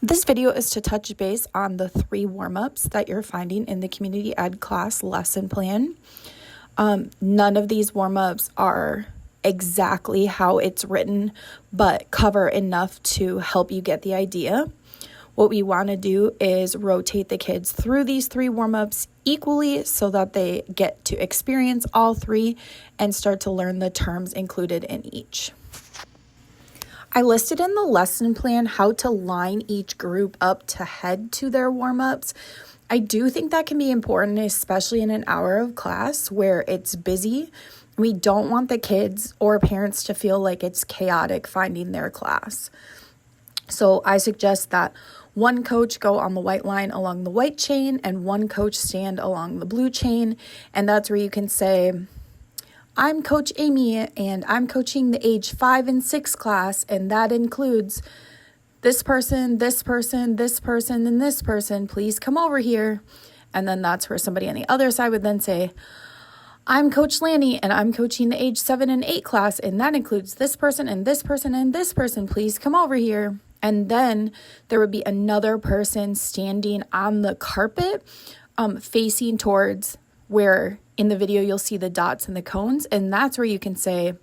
This video is to touch base on the 3 warm-ups that you're finding in the community ed class lesson plan. None of these warm-ups are exactly how it's written, but cover enough to help you get the idea. What we want to do is rotate the kids through these 3 warm-ups equally so that they get to experience all 3 and start to learn the terms included in each. I listed in the lesson plan how to line each group up to head to their warm-ups. I do think that can be important, especially in an hour of class where it's busy. We don't want the kids or parents to feel like it's chaotic finding their class. So I suggest that one coach go on the white line along the white chain and one coach stand along the blue chain. And that's where you can say, I'm Coach Amy and I'm coaching the age 5 and 6 class, and that includes this person, this person, this person, and this person. Please come over here. And then that's where somebody on the other side would then say, I'm Coach Lanny and I'm coaching the age 7 and 8 class, and that includes this person and this person and this person. Please come over here. And then there would be another person standing on the carpet facing towards where in the video you'll see the dots and the cones, and that's where you can say,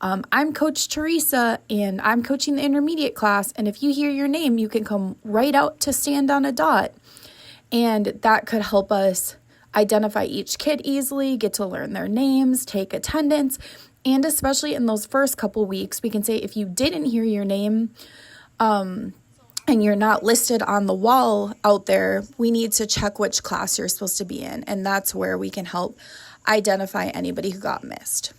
I'm Coach Teresa and I'm coaching the intermediate class, and if you hear your name, you can come right out to stand on a dot. And that could help us identify each kid easily, get to learn their names, take attendance, and especially in those first couple weeks, we can say if you didn't hear your name, and you're not listed on the wall out there, we need to check which class you're supposed to be in. And that's where we can help identify anybody who got missed.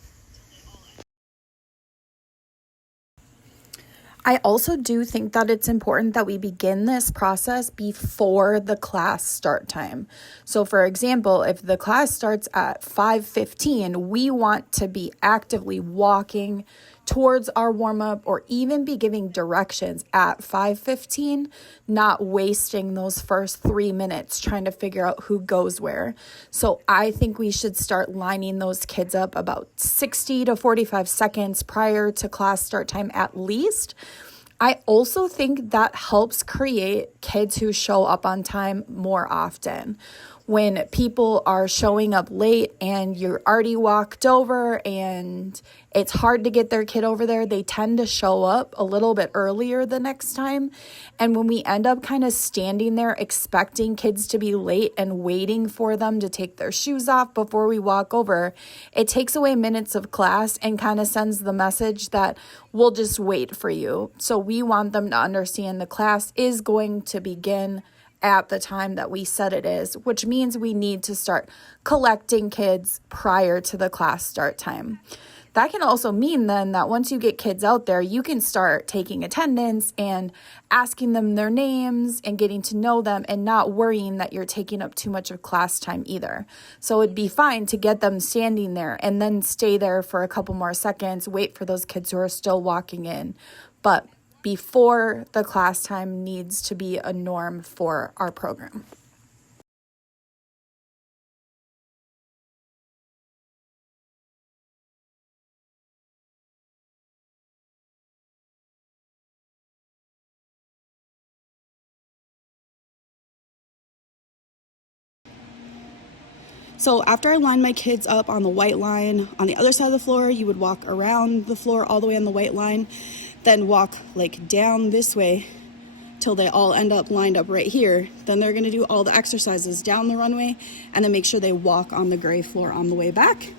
I also do think that it's important that we begin this process before the class start time. So for example, if the class starts at 5:15, we want to be actively walking towards our warm-up or even be giving directions at 5:15, not wasting those first 3 minutes trying to figure out who goes where. So I think we should start lining those kids up about 60 to 45 seconds prior to class start time at least. I also think that helps create kids who show up on time more often. When people are showing up late and you're already walked over and it's hard to get their kid over there, they tend to show up a little bit earlier the next time. And when we end up kind of standing there expecting kids to be late and waiting for them to take their shoes off before we walk over, it takes away minutes of class and kind of sends the message that we'll just wait for you. So we want them to understand the class is going to begin at the time that we said it is, which means we need to start collecting kids prior to the class start time. That can also mean then that once you get kids out there, you can start taking attendance and asking them their names and getting to know them and not worrying that you're taking up too much of class time either. So it'd be fine to get them standing there and then stay there for a couple more seconds, wait for those kids who are still walking in. But before the class time needs to be a norm for our program. So after I lined my kids up on the white line, on the other side of the floor, you would walk around the floor all the way on the white line, then walk like down this way till they all end up lined up right here. Then they're gonna do all the exercises down the runway and then make sure they walk on the gray floor on the way back.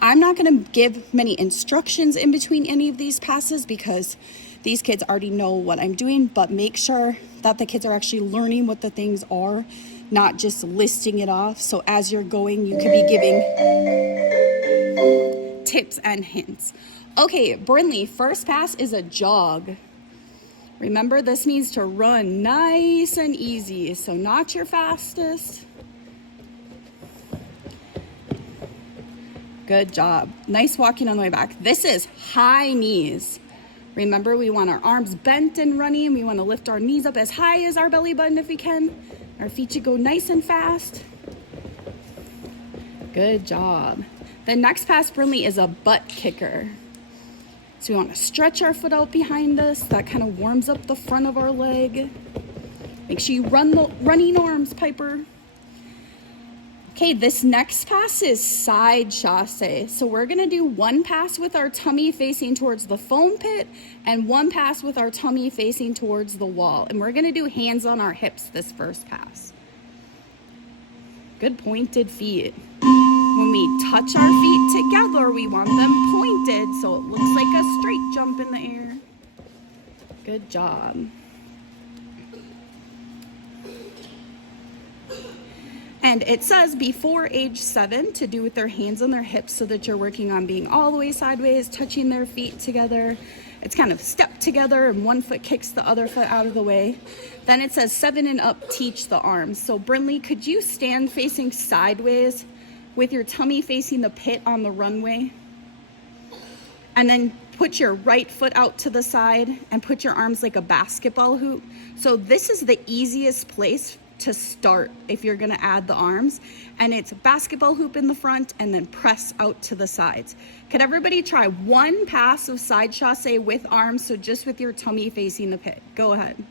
I'm not gonna give many instructions in between any of these passes because these kids already know what I'm doing, but make sure that the kids are actually learning what the things are, not just listing it off. So as you're going, you could be giving tips and hints. Okay, Brinley, first pass is a jog. Remember, this means to run nice and easy, so not your fastest. Good job. Nice walking on the way back. This is high knees. Remember, we want our arms bent and running. We want to lift our knees up as high as our belly button if we can. Our feet should go nice and fast. Good job. The next pass, Brinley, is a butt kicker. So we want to stretch our foot out behind us. That kind of warms up the front of our leg. Make sure you run the running arms, Piper. Okay, this next pass is side chasse. So we're gonna do one pass with our tummy facing towards the foam pit and one pass with our tummy facing towards the wall. And we're gonna do hands on our hips this first pass. Good pointed feet. When we touch our feet together, we want them pointed so it looks like a straight jump in the air. Good job. And it says before age 7 to do with their hands on their hips so that you're working on being all the way sideways, touching their feet together. It's kind of step together and one foot kicks the other foot out of the way. Then it says 7 and up, teach the arms. So Brinley, could you stand facing sideways with your tummy facing the pit on the runway? And then put your right foot out to the side and put your arms like a basketball hoop. So this is the easiest place to start if you're gonna add the arms, and it's basketball hoop in the front and then press out to the sides. Could everybody try one pass of side chasse with arms, so just with your tummy facing the pit? Go ahead.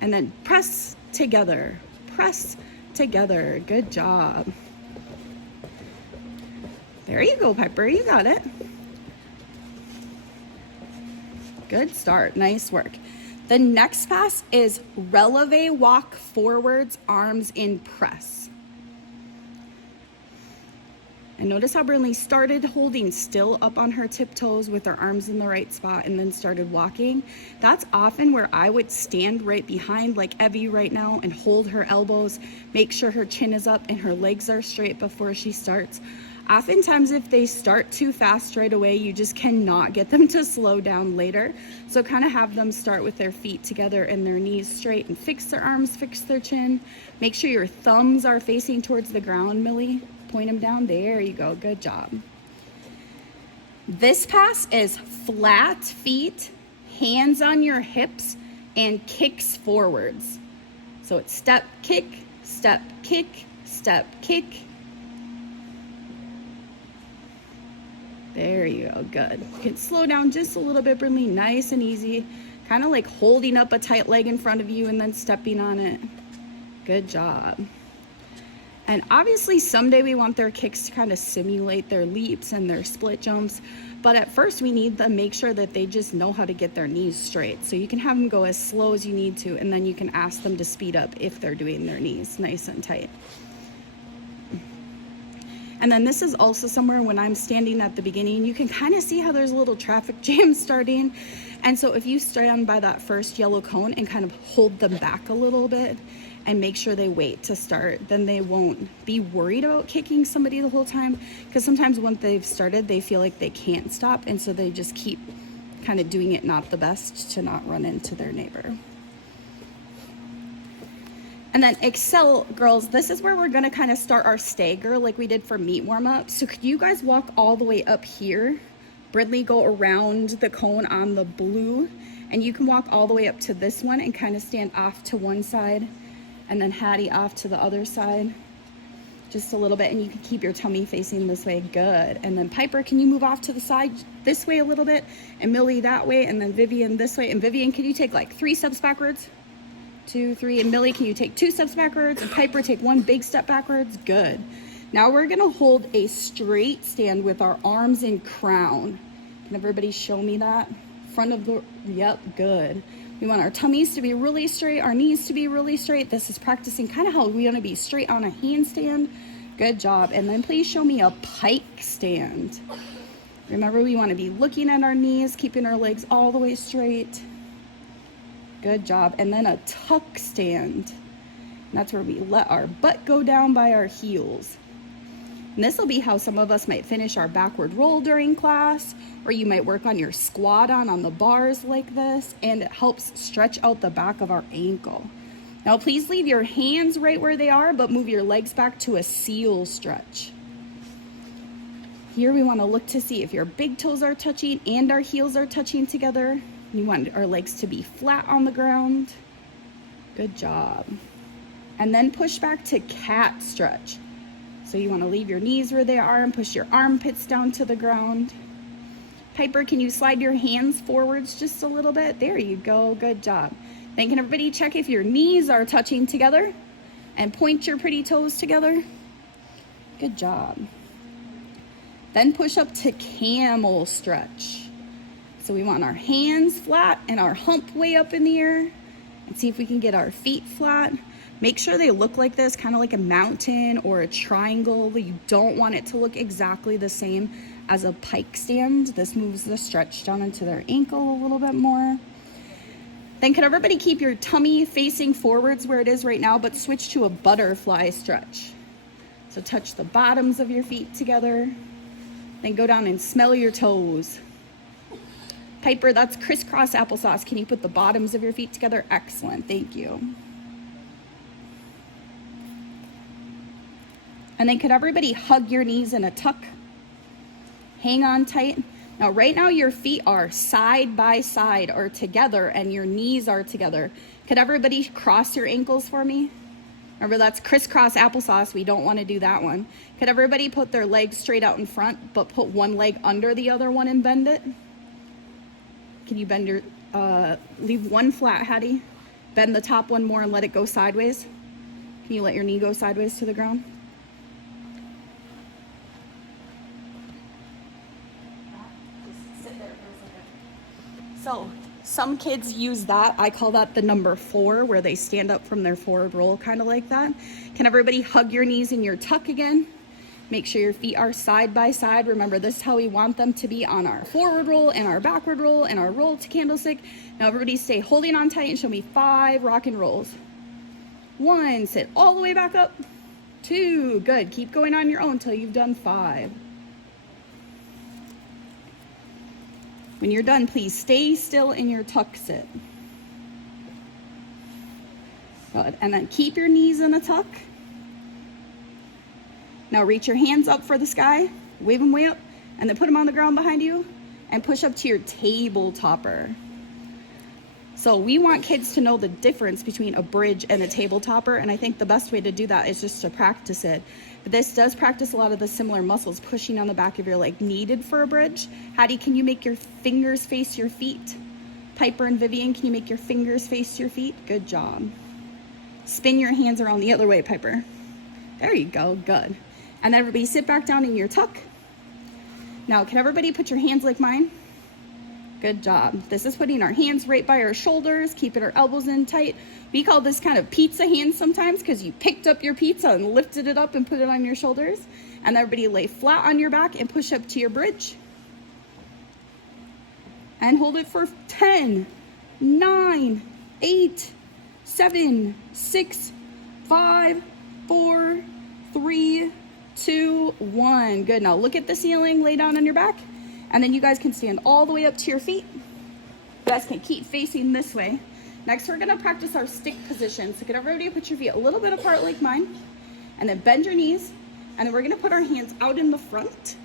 And then press together, good job. There you go, Piper, you got it. Good start, nice work. The next pass is releve walk forwards, arms in press. And notice how Brinley started holding still up on her tiptoes with her arms in the right spot and then started walking. That's often where I would stand right behind like Evie right now and hold her elbows, make sure her chin is up and her legs are straight before she starts. Oftentimes, if they start too fast right away, you just cannot get them to slow down later. So kind of have them start with their feet together and their knees straight and fix their arms, fix their chin. Make sure your thumbs are facing towards the ground, Millie. Point them down. There you go. Good job. This pass is flat feet, hands on your hips, and kicks forwards. So it's step, kick, step, kick, step, kick. There you go, good. You can slow down just a little bit, Brinley, nice and easy. Kind of like holding up a tight leg in front of you and then stepping on it. Good job. And obviously someday we want their kicks to kind of simulate their leaps and their split jumps. But at first we need to make sure that they just know how to get their knees straight. So you can have them go as slow as you need to, and then you can ask them to speed up if they're doing their knees nice and tight. And then this is also somewhere when I'm standing at the beginning, you can kind of see how there's a little traffic jam starting. And so if you stand by that first yellow cone and kind of hold them back a little bit and make sure they wait to start, then they won't be worried about kicking somebody the whole time. Because sometimes once they've started, they feel like they can't stop. And so they just keep kind of doing it not the best to not run into their neighbor. And then excel, girls, this is where we're gonna kind of start our stagger like we did for meet warm-up. So could you guys walk all the way up here? Brinley, go around the cone on the blue, and you can walk all the way up to this one and kind of stand off to one side, and then Hattie off to the other side, just a little bit, and you can keep your tummy facing this way, good. And then Piper, can you move off to the side this way a little bit, and Millie that way, and then Vivian this way, and Vivian, can you take like 3 steps backwards? 2, 3, and Millie, can you take 2 steps backwards? And Piper, take 1 big step backwards. Good. Now we're gonna hold a straight stand with our arms in crown. Can everybody show me that? Front of the, yep, good. We want our tummies to be really straight, our knees to be really straight. This is practicing kind of how we wanna be straight on a handstand. Good job. And then please show me a pike stand. Remember, we wanna be looking at our knees, keeping our legs all the way straight. Good job. And then a tuck stand. And that's where we let our butt go down by our heels. And this will be how some of us might finish our backward roll during class, or you might work on your squat on the bars like this, and it helps stretch out the back of our ankle. Now please leave your hands right where they are, but move your legs back to a seal stretch. Here we want to look to see if your big toes are touching and our heels are touching together. You want our legs to be flat on the ground. Good job. And then push back to cat stretch. So you want to leave your knees where they are and push your armpits down to the ground. Piper, can you slide your hands forwards just a little bit? There you go, good job. Then can everybody check if your knees are touching together and point your pretty toes together? Good job. Then push up to camel stretch. So we want our hands flat and our hump way up in the air, and see if we can get our feet flat. Make sure they look like this, kind of like a mountain or a triangle. You don't want it to look exactly the same as a pike stand. This moves the stretch down into their ankle a little bit more. Then could everybody keep your tummy facing forwards where it is right now, but switch to a butterfly stretch. So touch the bottoms of your feet together. Then go down and smell your toes. Piper, that's crisscross applesauce. Can you put the bottoms of your feet together? Excellent, thank you. And then could everybody hug your knees in a tuck? Hang on tight. Now, right now your feet are side by side or together and your knees are together. Could everybody cross your ankles for me? Remember, that's crisscross applesauce. We don't want to do that one. Could everybody put their legs straight out in front, but put one leg under the other one and bend it? Can you bend your, leave one flat, Hattie? Bend the top one more and let it go sideways. Can you let your knee go sideways to the ground? Just sit there for a second. So, some kids use that. I call that the number 4, where they stand up from their forward roll, kind of like that. Can everybody hug your knees in your tuck again? Make sure your feet are side by side. Remember, this is how we want them to be on our forward roll and our backward roll and our roll to candlestick. Now everybody stay holding on tight and show me 5 rock and rolls. 1, sit all the way back up. 2, good. Keep going on your own until you've done 5. When you're done, please stay still in your tuck sit. Good. And then keep your knees in a tuck. Now reach your hands up for the sky, wave them way up, and then put them on the ground behind you, and push up to your table topper. So we want kids to know the difference between a bridge and a table topper, and I think the best way to do that is just to practice it. But this does practice a lot of the similar muscles pushing on the back of your leg needed for a bridge. Hattie, can you make your fingers face your feet? Piper and Vivian, can you make your fingers face your feet? Good job. Spin your hands around the other way, Piper. There you go, good. And then everybody sit back down in your tuck. Now, can everybody put your hands like mine? Good job. This is putting our hands right by our shoulders, keeping our elbows in tight. We call this kind of pizza hands sometimes because you picked up your pizza and lifted it up and put it on your shoulders. And everybody lay flat on your back and push up to your bridge. And hold it for 10, 9, 8, 7, 6, 5, 4, 3, 2, 1. Good. Now look at the ceiling, lay down on your back, and then you guys can stand all the way up to your feet. You guys can keep facing this way. Next, we're going to practice our stick position. So can everybody put your feet a little bit apart like mine, and then bend your knees, and then we're going to put our hands out in the front,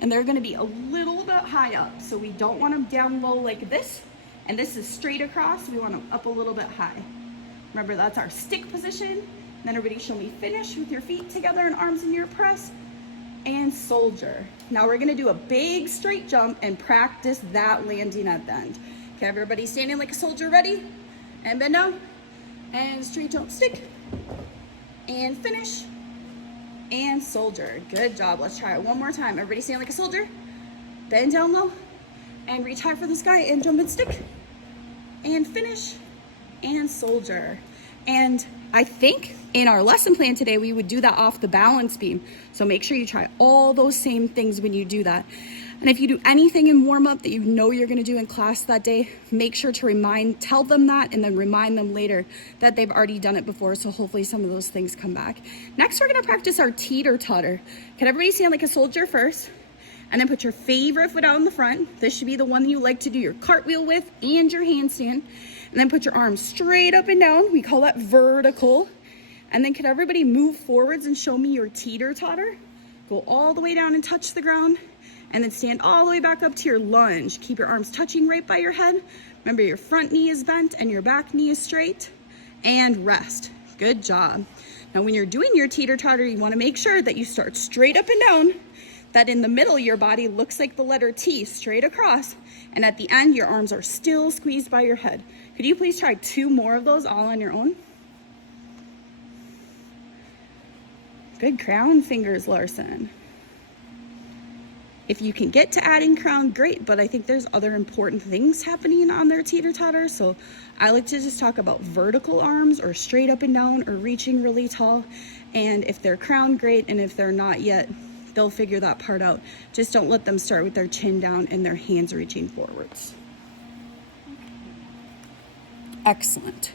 and they're going to be a little bit high up. So we don't want them down low like this, and this is straight across. We want them up a little bit high. Remember, that's our stick position. Then everybody show me finish with your feet together and arms in your press, and soldier. Now we're gonna do a big straight jump and practice that landing at the end. Okay, everybody standing like a soldier, ready? And bend down, and straight jump, stick, and finish, and soldier. Good job, let's try it one more time. Everybody stand like a soldier, bend down low, and reach high for the sky, and jump and stick, and finish, and soldier. And I think in our lesson plan today, we would do that off the balance beam. So make sure you try all those same things when you do that. And if you do anything in warm up that you know you're gonna do in class that day, make sure to tell them that, and then remind them later that they've already done it before. So hopefully some of those things come back. Next, we're gonna practice our teeter-totter. Can everybody stand like a soldier first? And then put your favorite foot out in the front. This should be the one that you like to do your cartwheel with and your handstand. And then put your arms straight up and down. We call that vertical. And then can everybody move forwards and show me your teeter-totter? Go all the way down and touch the ground. And then stand all the way back up to your lunge. Keep your arms touching right by your head. Remember, your front knee is bent and your back knee is straight. And rest. Good job. Now when you're doing your teeter-totter, you want to make sure that you start straight up and down. that in the middle your body looks like the letter T straight across, and at the end your arms are still squeezed by your head. Could you please try 2 more of those all on your own? Good crown fingers, Larson. If you can get to adding crown, great, but I think there's other important things happening on their teeter-totter, so I like to just talk about vertical arms or straight up and down or reaching really tall. And if they're crown, great, and if they're not yet, they'll figure that part out. Just don't let them start with their chin down and their hands reaching forwards. Excellent.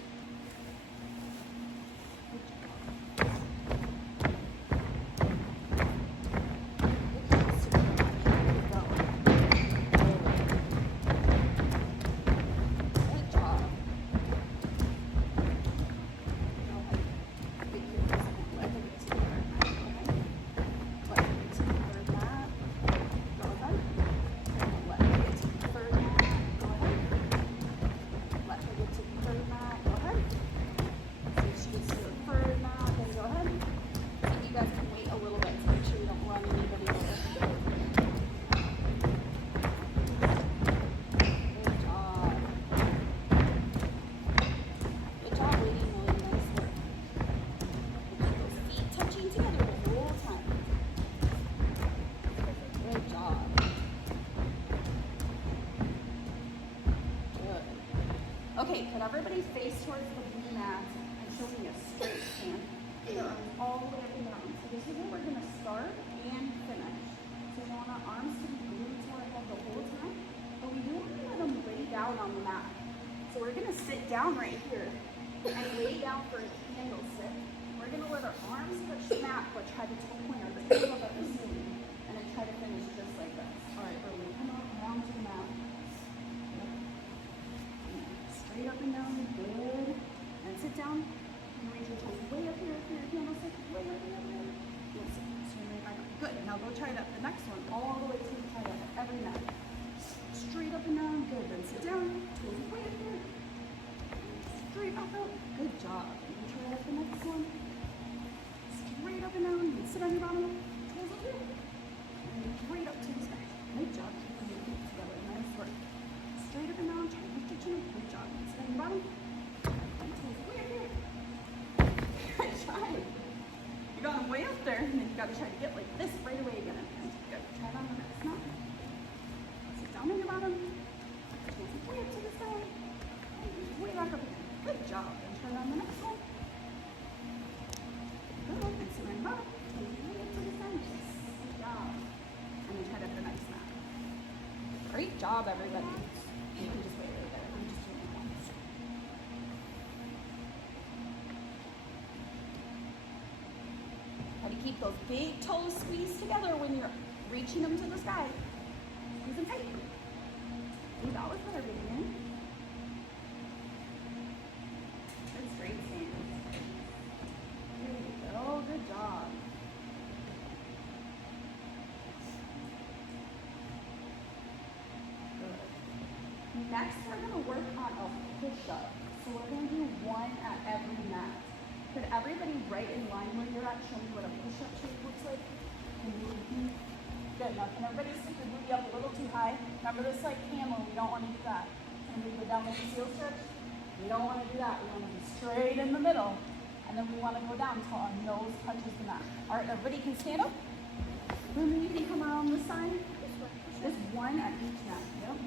Okay, could everybody face towards the blue mat and show me a straight stand? Your arms all the way up and down. So this is where we're going to start and finish. So we want our arms to be glued to our head the whole time, but we do want to let them lay down on the mat. So we're going to sit down right here and lay down for a candle sit. We're going to let our arms touch the mat, but try to toe point our toes up at the ceiling, and then try to finish just like this. All right, we're going to come up around to the mat. Straight up and down, good. And sit down and raise your toes way up here for your candlestick, way up and down. Yes, swing right back up. Good. Now go try it up. The next one, all the way to the side of every mat. Straight up and down, good. Then sit down, toes way up here. Straight back up. Good job. And then try out the next one. Straight up and down, and sit on your bottom, toes up here. And straight up to the sky. Good job. Keeping your feet together. Nice work. Straight up and down, try to lift your chin. Good job. Sit on your bottom. And toes way up here. Good job. You're going way up there, and then you got to try to get like this right away again. Good. Try it on the next knot. Sit down on your bottom. Toes way up to the side. And way back up again. Good job. And try it on the next one. Good. And sit on your bottom. Toes way up to the side. Good job. And then try to have a nice knot. Great job, everybody. You can just wait right there. I'm just doing it once. Try to keep those big toes squeezed together when you're reaching them to the sky. Squeeze them tight. Ooh, that was better, Vivian. Good straight stand. There you go. Good job. Next, we're going to work on a push-up. So we're going to do one at every mat. Could everybody right in line where you're at show me what a push-up shape looks like? Can you repeat? Good. Now, can everybody stick your booty up a little too high? Remember this like camel, we don't want to do that. Can we go down with the heel stretch? We don't want to do that. We want to be straight in the middle. And then we want to go down until our nose touches the mat. All right, everybody can stand up. And then you can come around this side. Just one at each mat. Yep.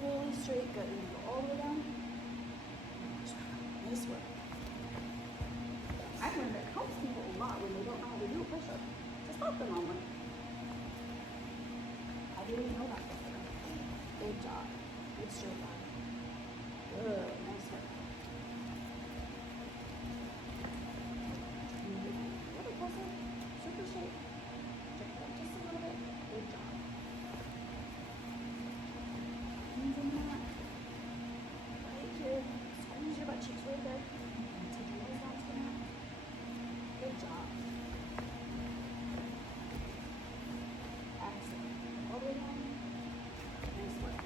Really straight, good. And go all the way down. Nice work. I've learned it helps people a lot when they don't know how to do a push-up. Just help them on one. I didn't know that before. Good job. Good straight line. Good. Nice work. A little closer. Super straight. Drink that just a little bit. Good job. Hands on the mat. Right here. Squeeze your butt cheeks right there. And take your nose down to the mat. Good job. Excellent. All the way down. Nice work.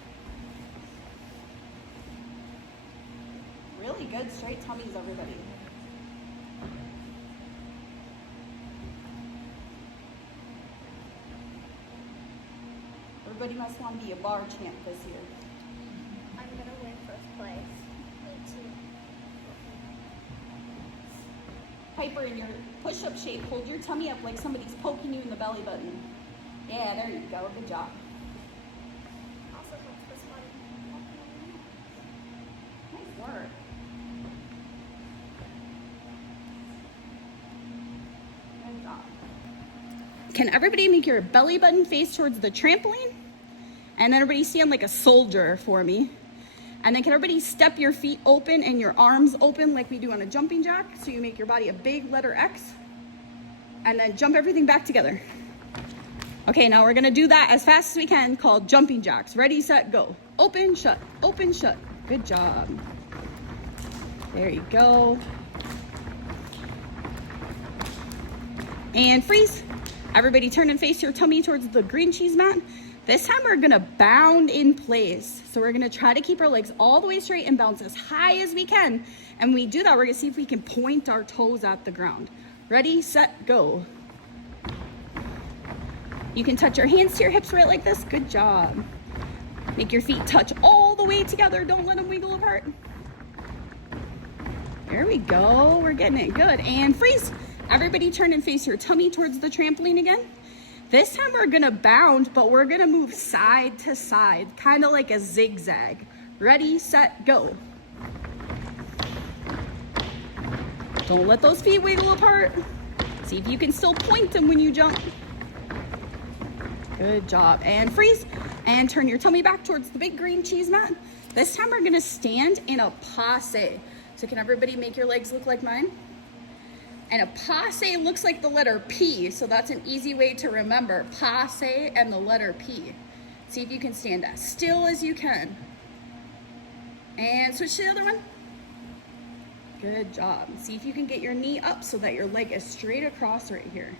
Really good straight tummies, everybody. Everybody must want to be a bar champ this year. I'm gonna win first place. Me too. Piper, in your push-up shape, hold your tummy up like somebody's poking you in the belly button. Yeah, there you go. Good job. Also, what's this one? Nice work. Good job. Can everybody make your belly button face towards the trampoline? And then everybody stand like a soldier for me. And then can everybody step your feet open and your arms open like we do on a jumping jack? So you make your body a big letter X. And then jump everything back together. Okay, now we're gonna do that as fast as we can, called jumping jacks. Ready, set, go. Open, shut, open, shut. Good job. There you go. And freeze. Everybody turn and face your tummy towards the green cheese mat. This time we're gonna bound in place. So we're gonna try to keep our legs all the way straight and bounce as high as we can. And when we do that, we're gonna see if we can point our toes at the ground. Ready, set, go. You can touch your hands to your hips right like this. Good job. Make your feet touch all the way together. Don't let them wiggle apart. There we go. We're getting it. Good. And freeze. Everybody turn and face your tummy towards the trampoline again. This time we're gonna bound, but we're gonna move side to side, kind of like a zigzag. Ready, set, go. Don't let those feet wiggle apart. See if you can still point them when you jump. Good job. And freeze. And turn your tummy back towards the big green cheese mat. This time we're gonna stand in a passe. So can everybody make your legs look like mine? And a passe looks like the letter P, so that's an easy way to remember. Passe and the letter P. See if you can stand as still as you can. And switch to the other one. Good job. See if you can get your knee up so that your leg is straight across right here.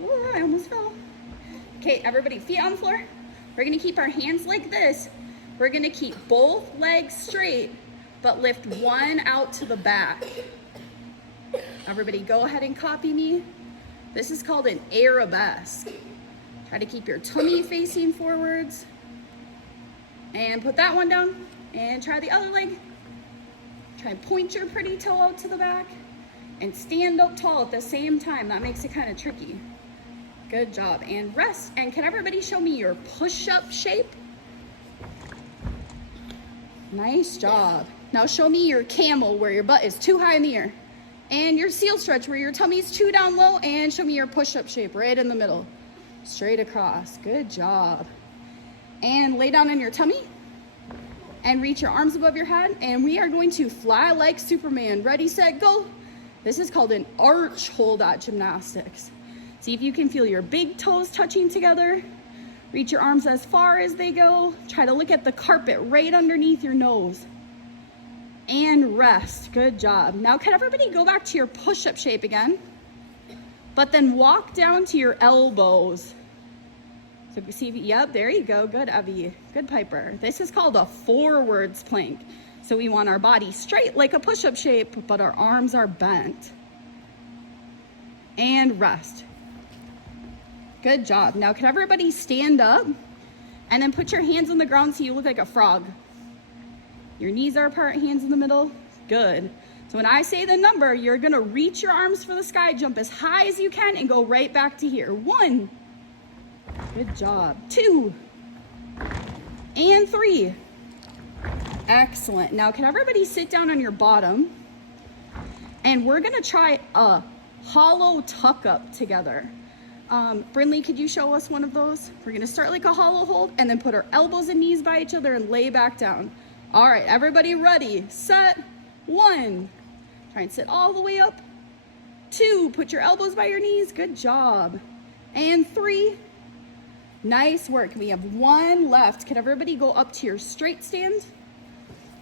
Ooh, I almost fell. Okay, everybody, feet on the floor. We're gonna keep our hands like this. We're gonna keep both legs straight, but lift one out to the back. Everybody go ahead and copy me. This is called an arabesque. Try to keep your tummy facing forwards. And put that one down. And try the other leg. Try and point your pretty toe out to the back. And stand up tall at the same time. That makes it kind of tricky. Good job. And rest. And can everybody show me your push-up shape? Nice job. Now show me your camel where your butt is too high in the air. And your seal stretch where your tummy's too down low, and show me your push-up shape right in the middle. Straight across. Good job. And lay down on your tummy and reach your arms above your head, and we are going to fly like Superman. Ready, set, go. This is called an arch hold at gymnastics. See if you can feel your big toes touching together. Reach your arms as far as they go. Try to look at the carpet right underneath your nose. And rest. Good job. Now can everybody go back to your push-up shape again? But then walk down to your elbows. So see, yep, there you go. Good, Evie. Good, Piper. This is called a forwards plank. So we want our body straight like a push-up shape, but our arms are bent. And rest. Good job. Now can everybody stand up and then put your hands on the ground so you look like a frog. Your knees are apart, hands in the middle. Good. So when I say the number, you're gonna reach your arms for the sky, jump as high as you can, and go right back to here. 1. Good job. 2. And 3. Excellent. Now can everybody sit down on your bottom? And we're gonna try a hollow tuck up together. Brinley, could you show us one of those? We're gonna start like a hollow hold and then put our elbows and knees by each other and lay back down. All right, everybody ready, set, 1. Try and sit all the way up. 2, put your elbows by your knees, good job. And 3, nice work. We have 1 left. Can everybody go up to your straight stand?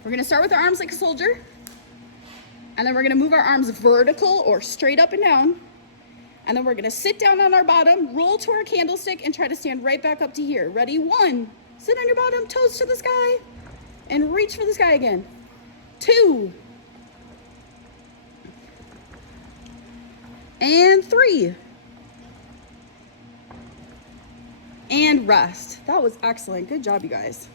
We're gonna start with our arms like a soldier. And then we're gonna move our arms vertical or straight up and down. And then we're gonna sit down on our bottom, roll to our candlestick, and try to stand right back up to here. Ready, 1, sit on your bottom, toes to the sky. And reach for the sky again. 2. And 3. and rest. That was excellent. Good job, you guys.